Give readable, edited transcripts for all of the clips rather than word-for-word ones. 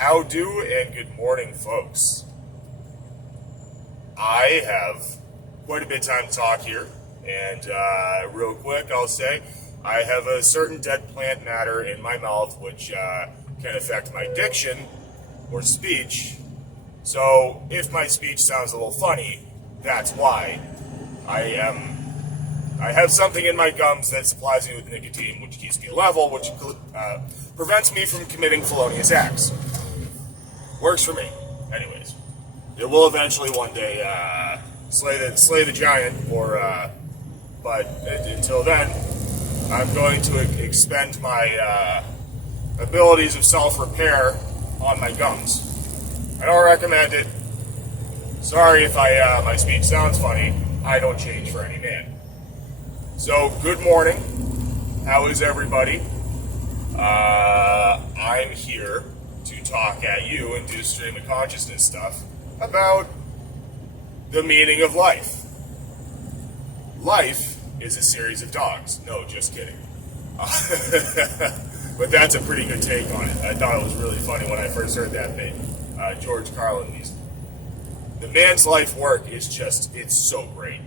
How do and good morning, folks. I have quite a bit of time to talk here, and real quick, I'll say I have a certain dead plant matter in my mouth which can affect my diction or speech. So if my speech sounds a little funny, that's why. I have something in my gums that supplies me with nicotine, which keeps me level, which prevents me from committing felonious acts. Works for me. Anyways, it will eventually one day slay the giant, but until then, I'm going to expend my abilities of self-repair on my gums. I don't recommend it. Sorry if my speech sounds funny. I don't change for any man. So, good morning. How is everybody? I'm here to talk at you and do stream of consciousness stuff about the meaning of life. Life is a series of dogs. No, just kidding. But that's a pretty good take on it. I thought it was really funny when I first heard that bit. George Carlin, the man's life work is just, it's so great.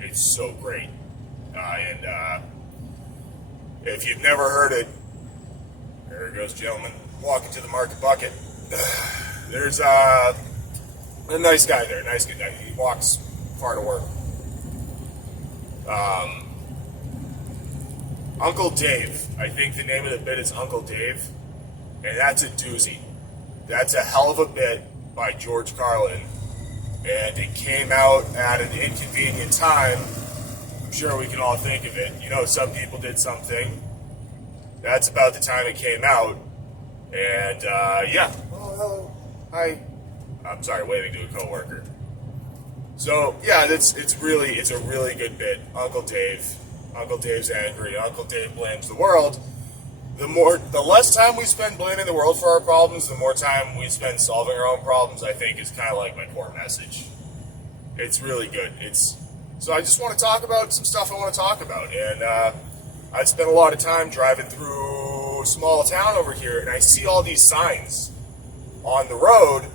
It's so great. And if you've never heard it, there it goes, gentlemen, walking to the market bucket. There's a nice guy there, nice good guy. He walks far to work. Uncle Dave, I think the name of the bit is Uncle Dave, and that's a doozy. That's a hell of a bit by George Carlin, and it came out at an inconvenient time. I'm sure we can all think of it. You know, some people did something. That's about the time it came out, and yeah. Oh, hello. Hi. I'm sorry, waving to a coworker. So yeah, it's a really good bit. Uncle Dave's angry. Uncle Dave blames the world. The less time we spend blaming the world for our problems, the more time we spend solving our own problems, I think is kind of like my core message. It's really good. So I just want to talk about some stuff I want to talk about. And I spent a lot of time driving through a small town over here, and I see all these signs on the road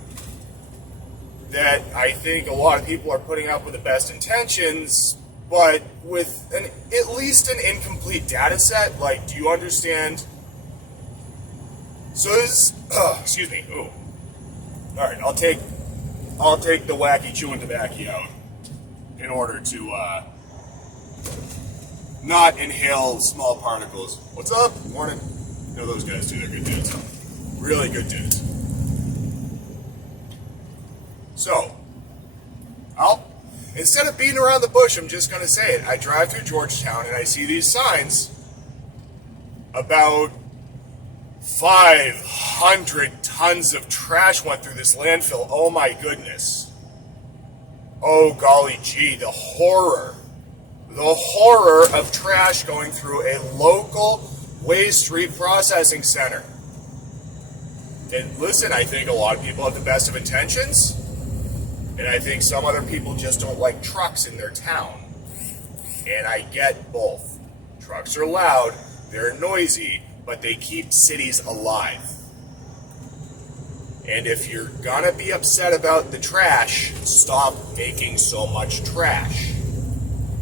that I think a lot of people are putting up with the best intentions, but with at least an incomplete data set. Like, do you understand? So this, excuse me. Ooh. All right, I'll take the wacky chewing tobacco out in order to not inhale small particles. What's up? Morning. You know those guys too. They're good dudes. Really good dudes. So, instead of beating around the bush, I'm just going to say it. I drive through Georgetown and I see these signs about 500 tons of trash went through this landfill. Oh my goodness. Oh golly gee, the horror of trash going through a local waste reprocessing center. And listen, I think a lot of people have the best of intentions. And I think some other people just don't like trucks in their town. And I get both. Trucks are loud, they're noisy, but they keep cities alive. And if you're gonna be upset about the trash, stop making so much trash.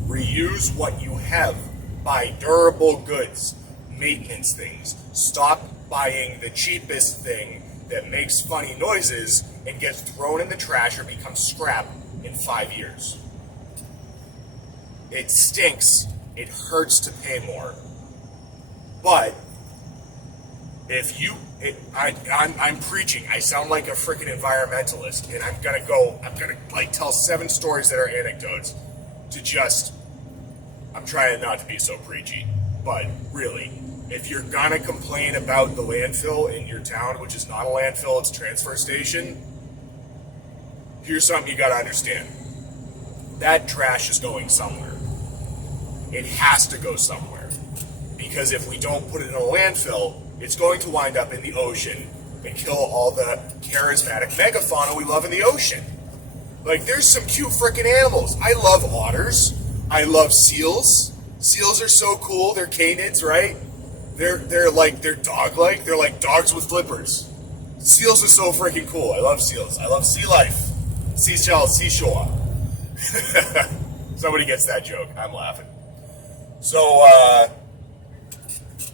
Reuse what you have. Buy durable goods, maintenance things. Stop buying the cheapest thing that makes funny noises and gets thrown in the trash or becomes scrap in 5 years. It stinks. It hurts to pay more. But I'm preaching. I sound like a freaking environmentalist, and I'm gonna like tell 7 stories that are anecdotes I'm trying not to be so preachy, but really, if you're gonna complain about the landfill in your town, which is not a landfill, it's a transfer station, here's something you gotta understand. That trash is going somewhere. It has to go somewhere. Because if we don't put it in a landfill, it's going to wind up in the ocean and kill all the charismatic megafauna we love in the ocean. Like, there's some cute freaking animals. I love otters. I love seals. Seals are so cool. They're canids, right? They're dog-like. They're like dogs with flippers. Seals are so freaking cool. I love seals. I love sea life. Seashells, seashore. Somebody gets that joke. I'm laughing. So,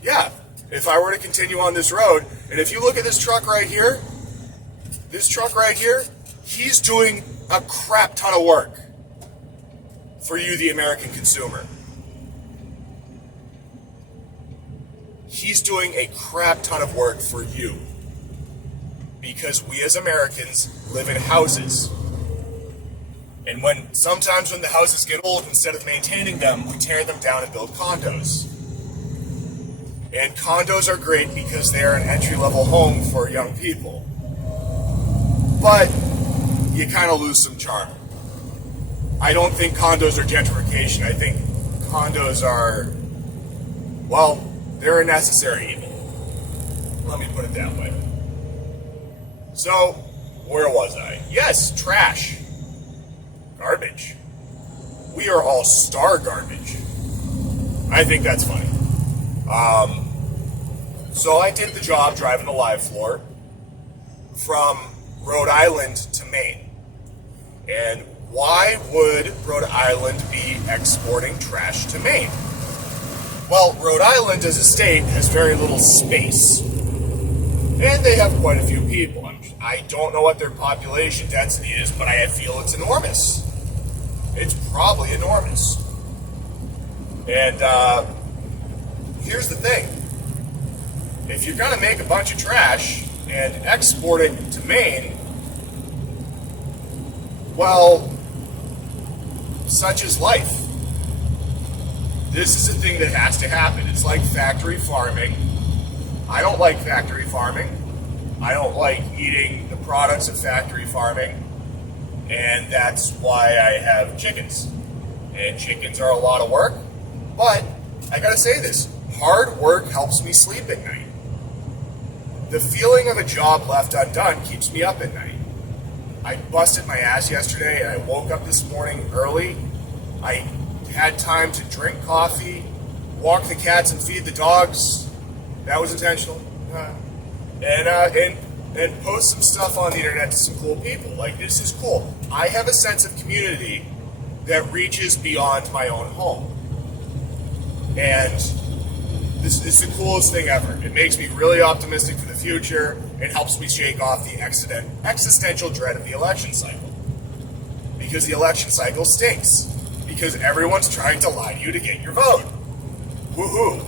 yeah, if I were to continue on this road, and if you look at this truck right here, he's doing a crap ton of work for you, the American consumer. He's doing a crap ton of work for you. Because we as Americans live in houses. And sometimes when the houses get old, instead of maintaining them, we tear them down and build condos. And condos are great because they are an entry-level home for young people. But you kind of lose some charm. I don't think condos are gentrification. I think condos are, well, they're a necessary evil. Let me put it that way. So, where was I? Yes, trash. Garbage. We are all star garbage. I think that's funny. So I did the job driving the live floor from Rhode Island to Maine. And why would Rhode Island be exporting trash to Maine? Well, Rhode Island as a state has very little space. And they have quite a few people. I don't know what their population density is, but I feel it's enormous. It's probably enormous. And here's the thing. If you're going to make a bunch of trash and export it to Maine, well, such is life. This is a thing that has to happen. It's like factory farming. I don't like factory farming. I don't like eating the products of factory farming. And that's why I have chickens. And chickens are a lot of work. But I gotta say this, hard work helps me sleep at night. The feeling of a job left undone keeps me up at night. I busted my ass yesterday and I woke up this morning early. I had time to drink coffee, walk the cats and feed the dogs. That was intentional. And post some stuff on the internet to some cool people. Like, this is cool. I have a sense of community that reaches beyond my own home. And this is the coolest thing ever. It makes me really optimistic for the future. It helps me shake off the existential dread of the election cycle. Because the election cycle stinks. Because everyone's trying to lie to you to get your vote. Woohoo.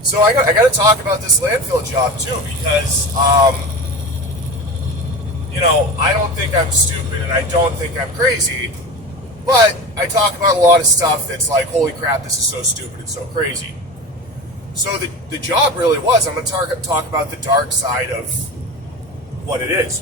So I got to talk about this landfill job too, because, I don't think I'm stupid and I don't think I'm crazy, but I talk about a lot of stuff that's like, holy crap, this is so stupid and so crazy. So the job really was, I'm going to talk about the dark side of what it is.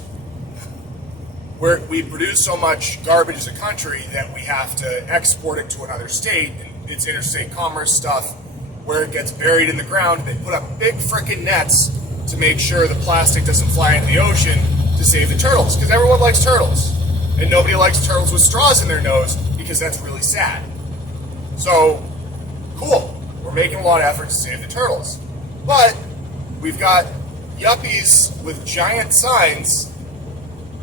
Where we produce so much garbage as a country that we have to export it to another state, and it's interstate commerce stuff, where it gets buried in the ground. They put up big frickin' nets to make sure the plastic doesn't fly into the ocean to save the turtles, because everyone likes turtles. And nobody likes turtles with straws in their nose, because that's really sad. So, cool. We're making a lot of effort to save the turtles. But we've got yuppies with giant signs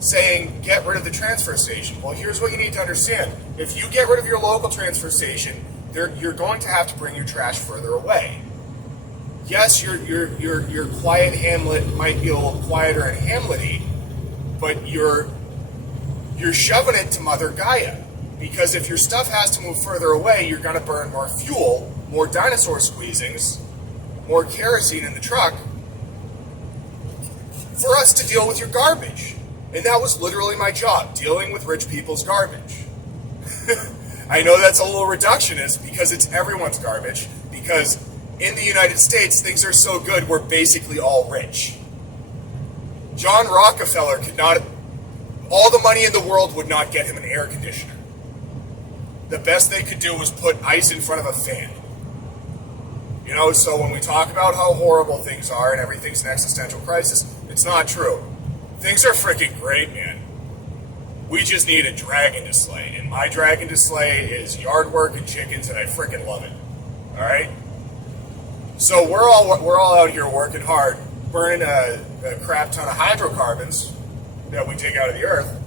saying, get rid of the transfer station. Well, here's what you need to understand. If you get rid of your local transfer station, you're going to have to bring your trash further away. Yes, your quiet hamlet might be a little quieter and hamlety, but you're shoving it to Mother Gaia. Because if your stuff has to move further away, you're going to burn more fuel, more dinosaur squeezings, more kerosene in the truck for us to deal with your garbage. And that was literally my job, dealing with rich people's garbage. I know that's a little reductionist because it's everyone's garbage, because in the United States, things are so good, we're basically all rich. John Rockefeller could not, all the money in the world would not get him an air conditioner. The best they could do was put ice in front of a fan. So when we talk about how horrible things are and everything's an existential crisis, it's not true. Things are freaking great, man. We just need a dragon to slay, and my dragon to slay is yard work and chickens, and I freaking love it. All right. So we're all out here working hard, burning a crap ton of hydrocarbons that we dig out of the earth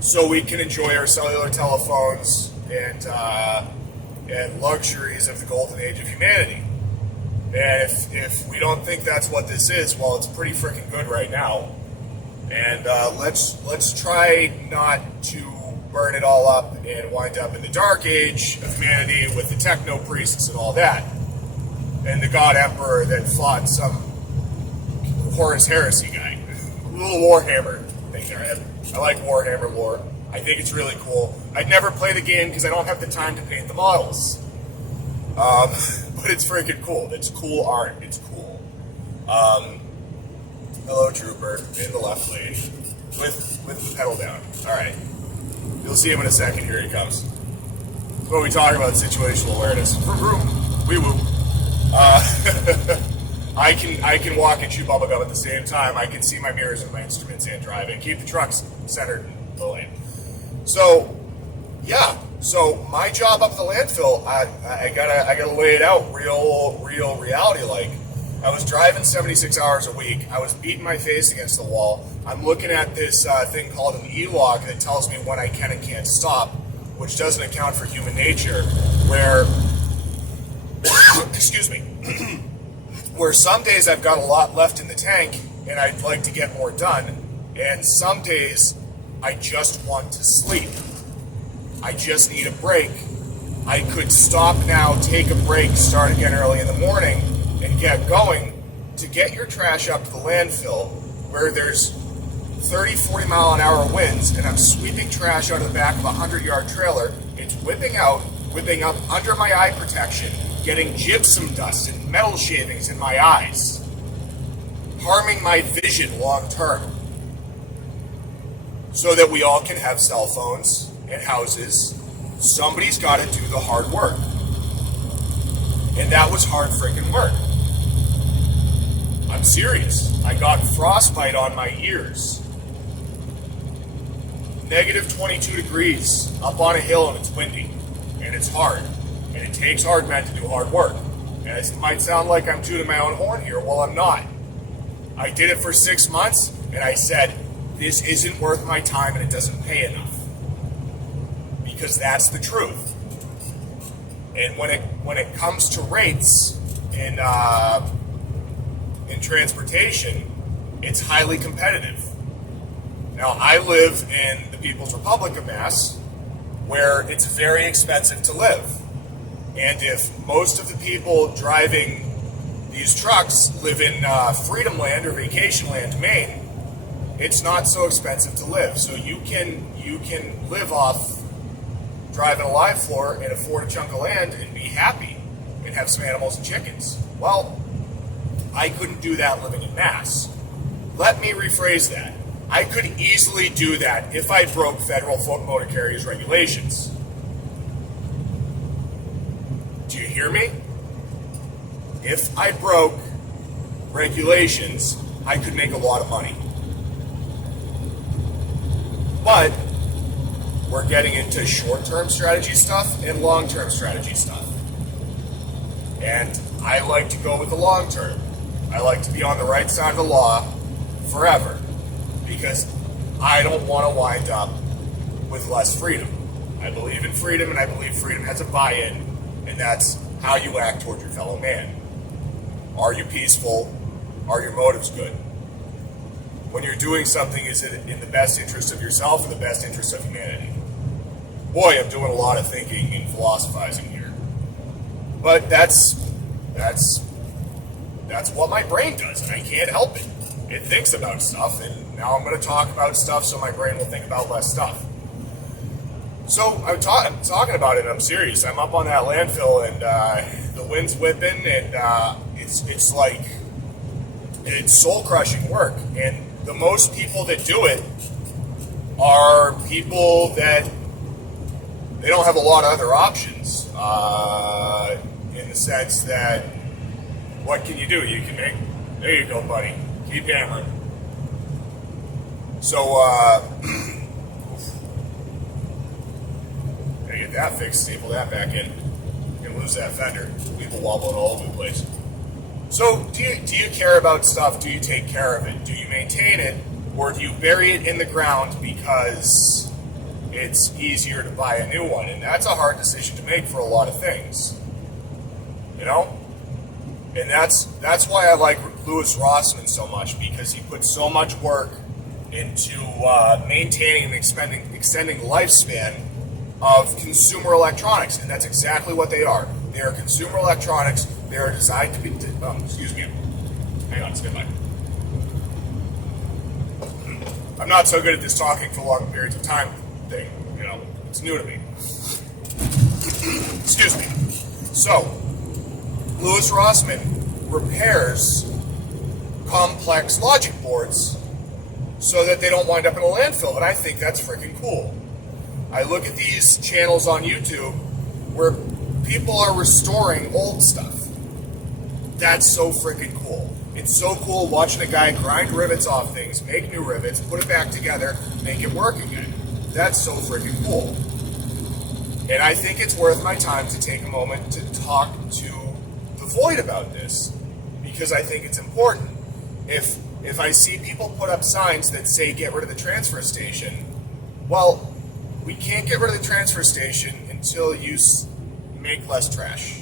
so we can enjoy our cellular telephones and luxuries of the golden age of humanity. And if we don't think that's what this is, well, it's pretty freaking good right now. And let's try not to burn it all up and wind up in the dark age of humanity with the techno priests and all that, and the God Emperor that fought some Horus Heresy guy, a little Warhammer thing there. I like Warhammer lore. I think it's really cool. I'd never play the game because I don't have the time to paint the models. But it's freaking cool. It's cool art. It's cool. Hello, Trooper, in the left lane with the pedal down. All right. You'll see him in a second. Here he comes. What we talk about situational awareness. Wee woo. I can walk and chew bubblegum at the same time. I can see my mirrors and my instruments and drive and keep the trucks centered in the lane. So, yeah. So my job up at the landfill, I gotta lay it out real reality like. I was driving 76 hours a week. I was beating my face against the wall. I'm looking at this thing called an E-log that tells me when I can and can't stop, which doesn't account for human nature, where, excuse me, where some days I've got a lot left in the tank and I'd like to get more done, and some days I just want to sleep. I just need a break. I could stop now, take a break, start again early in the morning, and get going to get your trash up to the landfill where there's 30, 40 mile an hour winds and I'm sweeping trash out of the back of a 100-yard trailer. It's whipping up under my eye protection, getting gypsum dust and metal shavings in my eyes, harming my vision long term, so that we all can have cell phones and houses. Somebody's got to do the hard work. And that was hard freaking work. I'm serious. I got frostbite on my ears. Negative 22 degrees up on a hill and it's windy. And it's hard. And it takes hard men to do hard work. And it might sound like I'm tooting my own horn here. Well, I'm not. I did it for 6 months and I said, this isn't worth my time and it doesn't pay enough. Because that's the truth. And when it comes to rates in transportation, it's highly competitive. Now, I live in the People's Republic of Mass, where it's very expensive to live. And if most of the people driving these trucks live in Freedom Land or Vacation Land, Maine, it's not so expensive to live. So you can live off driving a live floor and afford a chunk of land and be happy and have some animals and chickens. Well, I couldn't do that living in Mass. Let me rephrase that. I could easily do that if I broke federal motor carriers regulations. Do you hear me? If I broke regulations, I could make a lot of money. But we're getting into short-term strategy stuff and long-term strategy stuff. And I like to go with the long-term. I like to be on the right side of the law forever, because I don't want to wind up with less freedom. I believe in freedom, and I believe freedom has a buy-in, and that's how you act toward your fellow man. Are you peaceful? Are your motives good? When you're doing something, is it in the best interest of yourself or the best interest of humanity? Boy, I'm doing a lot of thinking and philosophizing here. But that's what my brain does, and I can't help it. It thinks about stuff, and now I'm going to talk about stuff so my brain will think about less stuff. So I'm talking about it, and I'm serious. I'm up on that landfill, and the wind's whipping, and it's like, it's soul-crushing work. And the most people that do it are people that they don't have a lot of other options, in the sense that, what can you do? You can make, there you go, buddy. Keep hammering. So, gotta get that fixed, staple that back in, and lose that fender. People wobbling all over the place. So do you care about stuff? Do you take care of it? Do you maintain it? Or do you bury it in the ground because it's easier to buy a new one? And that's a hard decision to make for a lot of things. You know? And that's why I like Louis Rossmann so much, because he puts so much work into maintaining and extending the lifespan of consumer electronics. And that's exactly what they are. They are consumer electronics. They are designed to be... excuse me. Hang on, stand by. I'm not so good at this talking for long periods of time thing. You know, it's new to me. Excuse me. So, Louis Rossmann repairs complex logic boards so that they don't wind up in a landfill, and I think that's freaking cool. I look at these channels on YouTube where people are restoring old stuff. That's so freaking cool. It's so cool watching a guy grind rivets off things, make new rivets, put it back together, make it work again. That's so freaking cool. And I think it's worth my time to take a moment to talk to the Void about this, because I think it's important. If I see people put up signs that say get rid of the transfer station, well, we can't get rid of the transfer station until you make less trash.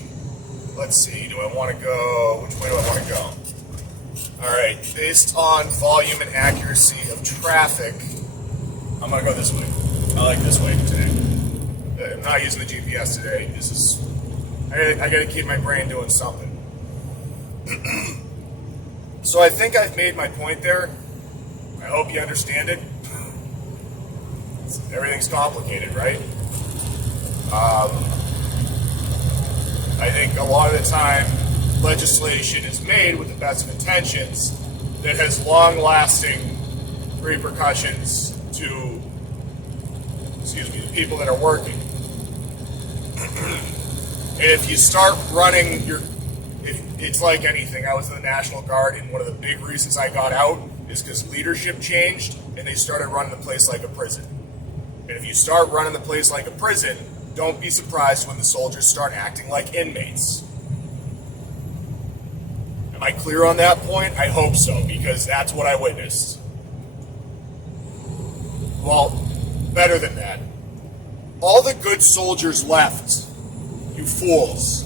Let's see, do I want to go, which way do I want to go? Alright, based on volume and accuracy of traffic, I'm going to go this way. I like this way today. I'm not using the GPS today. I got to keep my brain doing something. So I think I've made my point there. I hope you understand it. Everything's complicated, right? I think a lot of the time legislation is made with the best of intentions that has long-lasting repercussions to, the people that are working. And if you start running it's like anything. I was in the National Guard, and one of the big reasons I got out is because leadership changed, and they started running the place like a prison. And if you start running the place like a prison, don't be surprised when the soldiers start acting like inmates. Am I clear on that point? I hope so, because that's what I witnessed. Well, better than that. All the good soldiers left, you fools.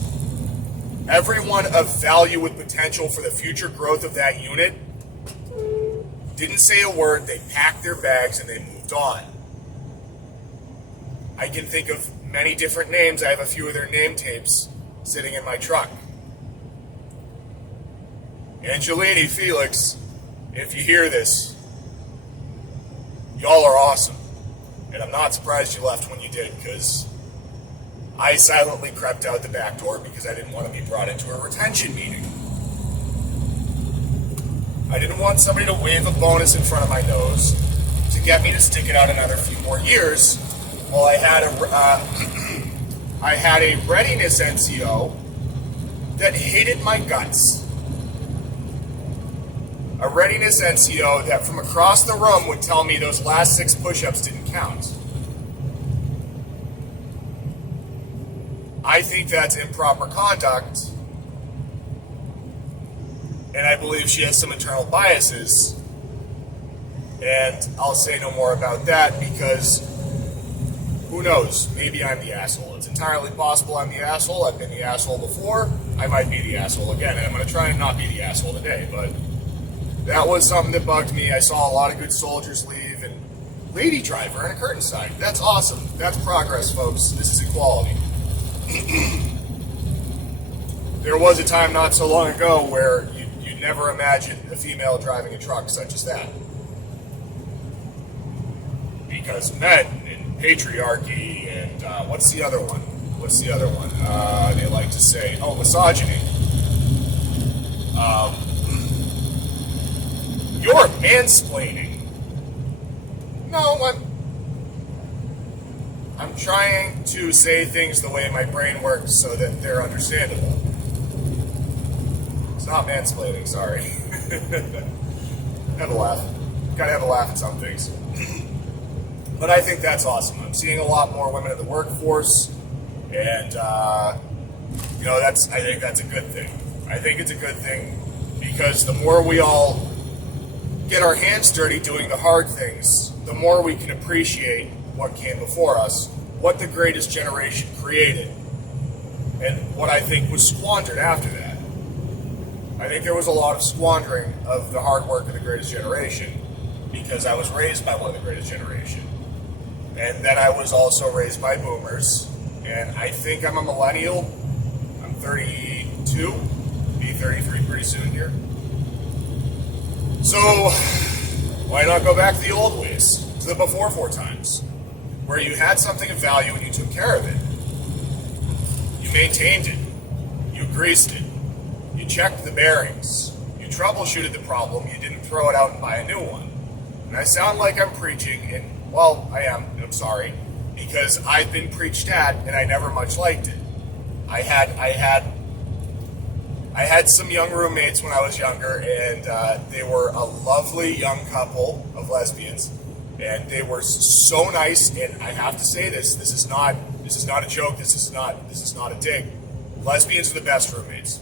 Everyone of value with potential for the future growth of that unit didn't say a word. They packed their bags and they moved on. I can think of many different names. I have a few of their name tapes sitting in my truck. Angelini, Felix, if you hear this, y'all are awesome. And I'm not surprised you left when you did, because I silently crept out the back door because I didn't want to be brought into a retention meeting. I didn't want somebody to wave a bonus in front of my nose to get me to stick it out another few more years while I had a readiness NCO that hated my guts. A readiness NCO that from across the room would tell me those last 6 push-ups didn't count. I think that's improper conduct, and I believe she has some internal biases, and I'll say no more about that because who knows, maybe I'm the asshole. It's entirely possible I'm the asshole. I've been the asshole before. I might be the asshole again, and I'm going to try and not be the asshole today, but that was something that bugged me. I saw a lot of good soldiers leave, and lady driver and a curtain side. That's awesome. That's progress, folks. This is equality. There was a time not so long ago where you never imagined a female driving a truck such as that. Because men and patriarchy and what's the other one? They like to say, misogyny. You're mansplaining. No, I'm trying to say things the way my brain works so that they're understandable. It's not mansplaining, sorry. Have a laugh. Gotta have a laugh at some things. But I think that's awesome. I'm seeing a lot more women in the workforce, and I think that's a good thing. I think it's a good thing because the more we all get our hands dirty doing the hard things, the more we can appreciate what came before us, what the greatest generation created, and what I think was squandered after that. I think there was a lot of squandering of the hard work of the greatest generation because I was raised by one of the greatest generation. And then I was also raised by boomers, and I think I'm a millennial. I'm 32, be 33 pretty soon here. So, why not go back to the old ways, to the before 4 times, where you had something of value and you took care of it. You maintained it. You greased it. You checked the bearings. You troubleshooted the problem. You didn't throw it out and buy a new one. And I sound like I'm preaching, and, well, I am, and I'm sorry, because I've been preached at, and I never much liked it. I had some young roommates when I was younger, and they were a lovely young couple of lesbians, and they were so nice. And I have to say this: this is not a joke. This is not a dig. Lesbians are the best roommates,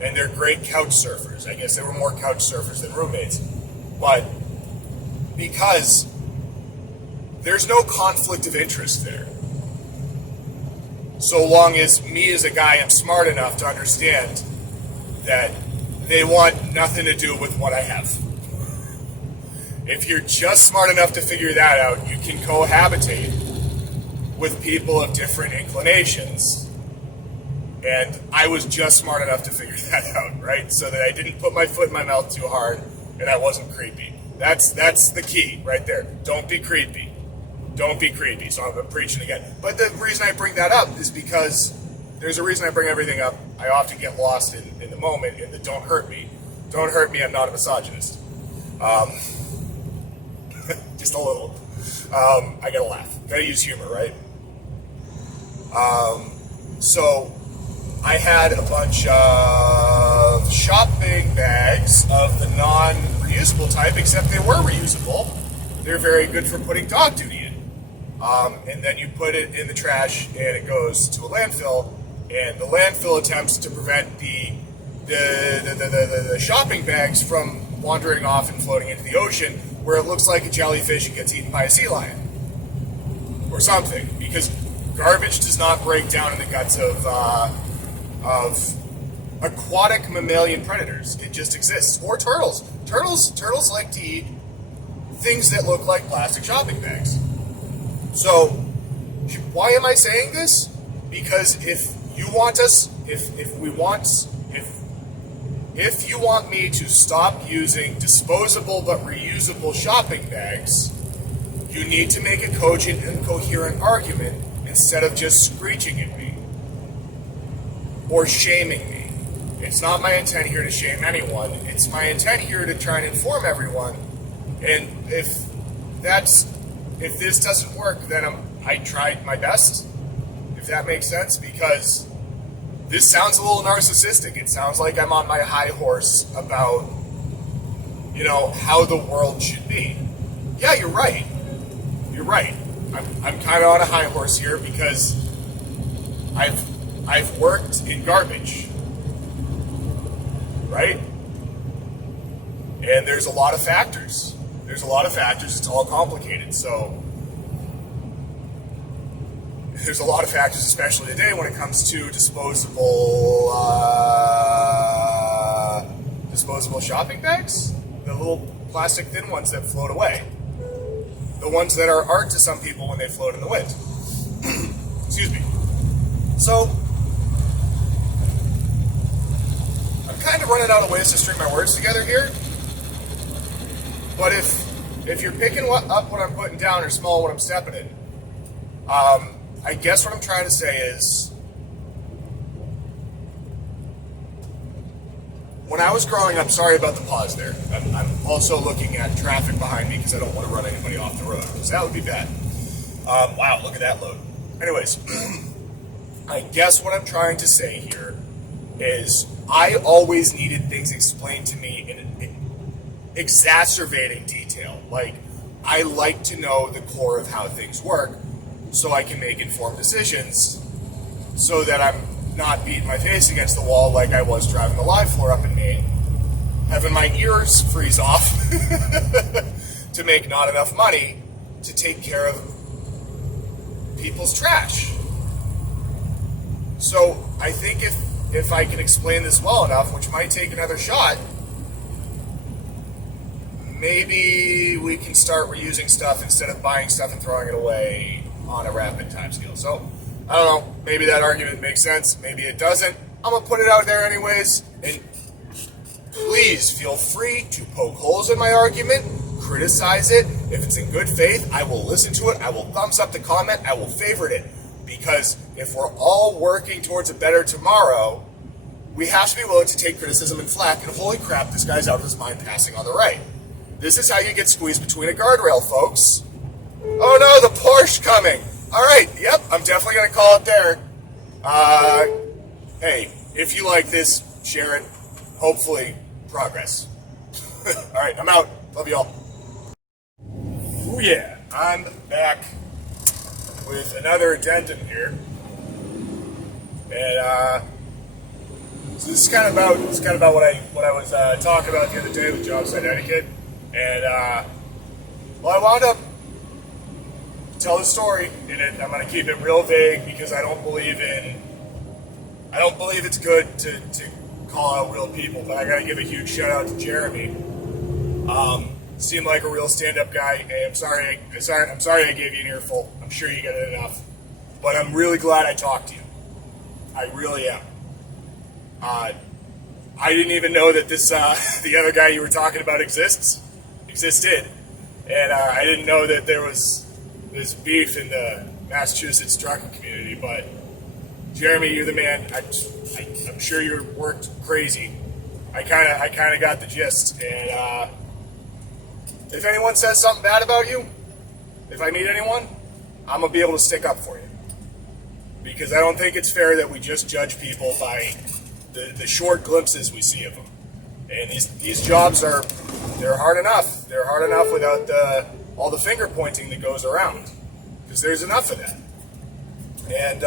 and they're great couch surfers. I guess they were more couch surfers than roommates, but because there's no conflict of interest there. So long as me as a guy am smart enough to understand that they want nothing to do with what I have. If you're just smart enough to figure that out, you can cohabitate with people of different inclinations. And I was just smart enough to figure that out, right? So that I didn't put my foot in my mouth too hard and I wasn't creepy. That's the key right there. Don't be creepy. Don't be creepy. So I'm preaching again. But the reason I bring that up is because there's a reason I bring everything up. I often get lost in the moment in the don't hurt me. Don't hurt me, I'm not a misogynist. Just a little. I gotta laugh. Gotta use humor, right? So I had a bunch of shopping bags of the non-reusable type, except they were reusable. They're very good for putting dog duty in. And then you put it in the trash and it goes to a landfill, and the landfill attempts to prevent the shopping bags from wandering off and floating into the ocean where it looks like a jellyfish and gets eaten by a sea lion or something, because garbage does not break down in the guts of aquatic mammalian predators. It just exists. Or turtles. Turtles like to eat things that look like plastic shopping bags. So, why am I saying this? Because if you want me to stop using disposable but reusable shopping bags, you need to make a cogent and coherent argument instead of just screeching at me or shaming me. It's not my intent here to shame anyone. It's my intent here to try and inform everyone. And if this doesn't work, then I tried my best, if that makes sense, because this sounds a little narcissistic. It sounds like I'm on my high horse about, how the world should be. Yeah, you're right. You're right. I'm kind of on a high horse here because I've worked in garbage, right? And there's a lot of factors. It's all complicated. So there's a lot of factors, especially today when it comes to disposable shopping bags, the little plastic thin ones that float away, the ones that are art to some people when they float in the wind. Excuse me. So I'm kind of running out of ways to string my words together here. But if you're picking up what I'm putting down or small what I'm stepping in, I guess what I'm trying to say is, when I was growing up, sorry about the pause there. I'm also looking at traffic behind me because I don't want to run anybody off the road, because that would be bad. Wow, look at that load. Anyways, I guess what I'm trying to say here is I always needed things explained to me in exacerbating detail. Like, I like to know the core of how things work so I can make informed decisions, so that I'm not beating my face against the wall like I was driving the live floor up in Maine, having my ears freeze off to make not enough money to take care of people's trash. So I think if I can explain this well enough, which might take another shot, maybe we can start reusing stuff instead of buying stuff and throwing it away on a rapid time scale. So, I don't know, maybe that argument makes sense, maybe it doesn't. I'm going to put it out there anyways, and please feel free to poke holes in my argument, criticize it. If it's in good faith, I will listen to it, I will thumbs up the comment, I will favorite it. Because if we're all working towards a better tomorrow, we have to be willing to take criticism and flack, and holy crap, this guy's out of his mind passing on the right. This is how you get squeezed between a guardrail, folks. Oh no, the Porsche coming. All right, yep, I'm definitely going to call it there. Hey, if you like this, share it. Hopefully, progress. All right, I'm out. Love y'all. Ooh yeah, I'm back with another addendum here. And so this is kind of about what I was talking about the other day with job site etiquette. And well, I wound up tell the story in it. I'm going to keep it real vague because I don't believe it's good to call out real people. But I got to give a huge shout out to Jeremy. Seemed like a real stand-up guy. Hey, I'm sorry I gave you an earful. I'm sure you get it enough. But I'm really glad I talked to you. I really am. I didn't even know that this the other guy you were talking about existed. And I didn't know that there was this beef in the Massachusetts trucking community. But Jeremy, you're the man. I'm sure you worked crazy. I kind of got the gist. And if anyone says something bad about you, if I meet anyone, I'm going to be able to stick up for you. Because I don't think it's fair that we just judge people by the short glimpses we see of them. And these jobs they're hard enough. They're hard enough without all the finger pointing that goes around. Because there's enough of that. And,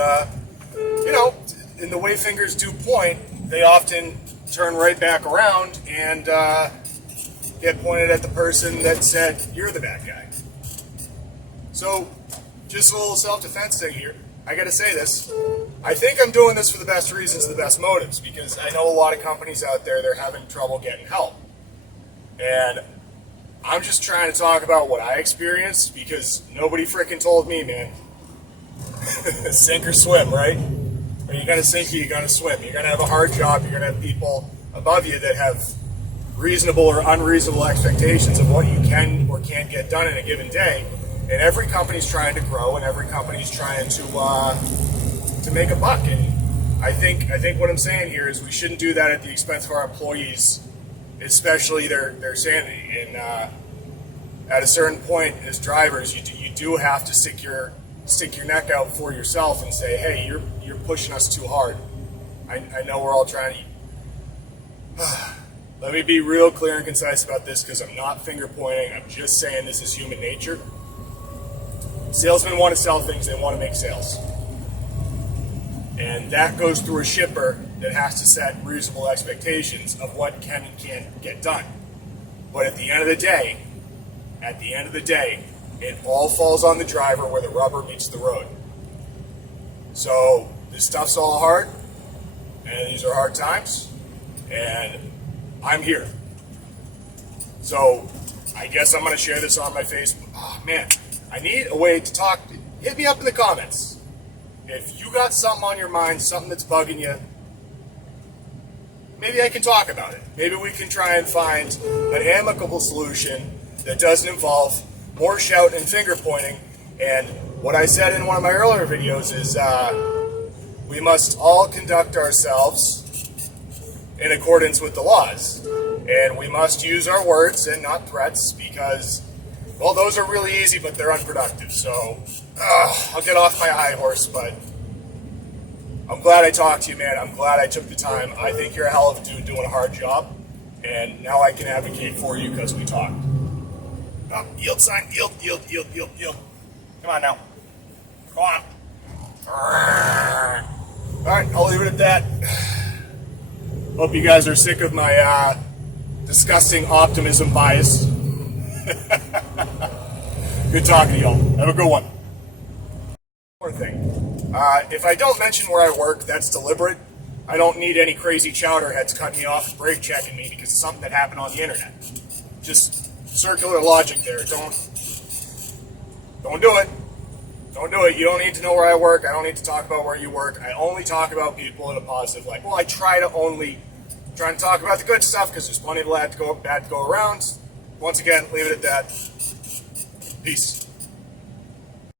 in the way fingers do point, they often turn right back around and get pointed at the person that said, you're the bad guy. So, just a little self-defense thing here. I gotta say this. I think I'm doing this for the best reasons and the best motives, because I know a lot of companies out there, they're having trouble getting help. And I'm just trying to talk about what I experienced, because nobody freaking told me, man. Sink or swim, right? Are you gonna sink or you gonna swim? You're gonna have a hard job, you're gonna have people above you that have reasonable or unreasonable expectations of what you can or can't get done in a given day. And every company's trying to grow, and every company's trying to make a buck. And I think what I'm saying here is we shouldn't do that at the expense of our employees, especially their sanity. And at a certain point, as drivers, you do have to stick your neck out for yourself and say, hey, you're pushing us too hard. I know we're all trying to. Let me be real clear and concise about this, because I'm not finger pointing. I'm just saying this is human nature. Salesmen want to sell things, they want to make sales. And that goes through a shipper that has to set reasonable expectations of what can and can't get done. But at the end of the day, it all falls on the driver where the rubber meets the road. So this stuff's all hard, and these are hard times, and I'm here. So I guess I'm going to share this on my Facebook. Oh, man. I need a way to talk. Hit me up in the comments. If you got something on your mind, something that's bugging you, maybe I can talk about it. Maybe we can try and find an amicable solution that doesn't involve more shouting and finger pointing. And what I said in one of my earlier videos is we must all conduct ourselves in accordance with the laws. And we must use our words and not threats, because well, those are really easy, but they're unproductive. So, I'll get off my high horse, but I'm glad I talked to you, man. I'm glad I took the time. I think you're a hell of a dude doing a hard job, and now I can advocate for you because we talked. Yield sign, yield. Come on now. Come on. All right, I'll leave it at that. Hope you guys are sick of my disgusting optimism bias. Good talking to y'all. Have a good one. One more thing. If I don't mention where I work, that's deliberate. I don't need any crazy chowderheads cutting me off and brake checking me because it's something that happened on the internet. Just circular logic there. Don't do it. Don't do it. You don't need to know where I work. I don't need to talk about where you work. I only talk about people in a positive light. Well, I try to talk about the good stuff because there's plenty of bad to go around. Once again, leave it at that. Peace.